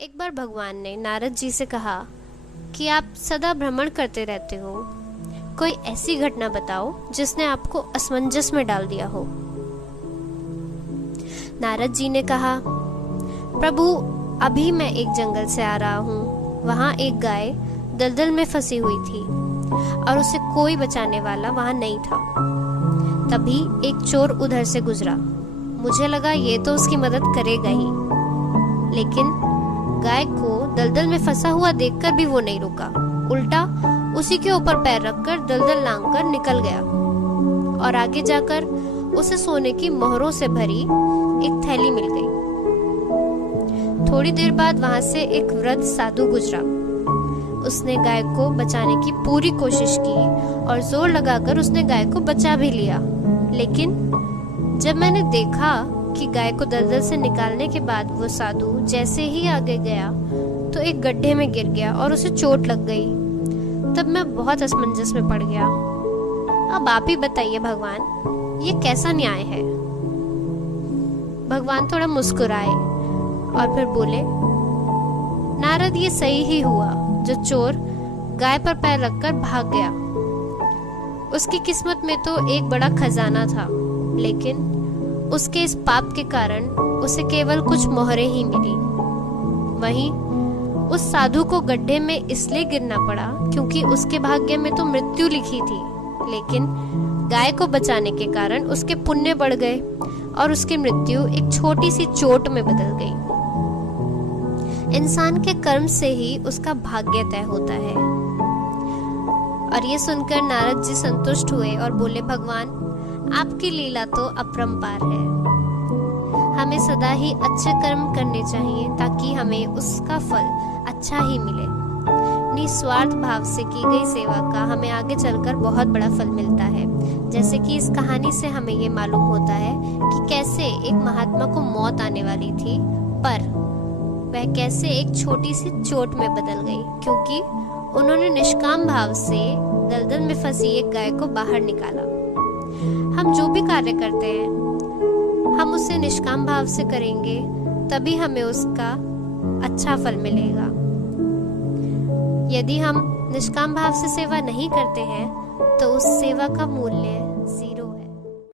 एक बार भगवान ने नारद जी से कहा कि आप सदा भ्रमण करते रहते हो, कोई ऐसी घटना बताओ जिसने आपको असमंजस में डाल दिया हो। नारद जी ने कहा, प्रभु, अभी मैं एक जंगल से आ रहा हूँ। वहाँ एक गाय दलदल में फंसी हुई थी और उसे कोई बचाने वाला वहाँ नहीं था। तभी एक चोर उधर से गुजरा। मुझे लगा ये तो उसकी मदद करेगा ही, लेकिन गाय को दलदल में फंसा हुआ देखकर भी वो नहीं रुका। उल्टा उसी के ऊपर पैर रखकर दलदल लांघकर निकल गया और आगे जाकर उसे सोने की मोहरों से भरी एक थैली मिल गई। थोड़ी देर बाद वहां से एक वृद्ध साधु गुजरा। उसने गाय को बचाने की पूरी कोशिश की और जोर लगाकर उसने गाय को बचा भी लिया, लेकिन जब मैंने देखा कि गाय को दलदल से निकालने के बाद वो साधु जैसे ही आगे गया तो एक गड्ढे में गिर गया और उसे चोट लग गई। तब मैं बहुत असमंजस में पड़ गया। अब आप ही बताइए भगवान, ये कैसा न्याय है। भगवान थोड़ा मुस्कुराए और फिर बोले, नारद, ये सही ही हुआ जो चोर गाय पर पैर रखकर भाग गया। उसकी किस्मत में तो एक बड़ा खजाना था, लेकिन उसके इस पाप के कारण उसे केवल कुछ मोहरें ही मिली। वहीं उस साधु को गड्ढे में इसलिए गिरना पड़ा क्योंकि उसके भाग्य में तो मृत्यु लिखी थी, लेकिन गाय को बचाने के कारण उसके पुण्य बढ़ गए और उसकी मृत्यु एक छोटी सी चोट में बदल गई। इंसान के कर्म से ही उसका भाग्य तय होता है। और ये सुनकर नारद जी संतुष्ट हुए और बोले, भगवान, आपकी लीला तो अपरंपार है। हमें सदा ही अच्छे कर्म करने चाहिए ताकि हमें उसका फल अच्छा ही मिले। निस्वार्थ भाव से की गई सेवा का हमें आगे चलकर बहुत बड़ा फल मिलता है। जैसे कि इस कहानी से हमें ये मालूम होता है कि कैसे एक महात्मा को मौत आने वाली थी, पर वह कैसे एक छोटी सी चोट में बदल गई, क्योंकि उन्होंने निष्काम भाव से दलदल में फंसी एक गाय को बाहर निकाला। हम जो भी कार्य करते हैं, हम उसे निष्काम भाव से करेंगे, तभी हमें उसका अच्छा फल मिलेगा। यदि हम निष्काम भाव से सेवा नहीं करते हैं, तो उस सेवा का मूल्य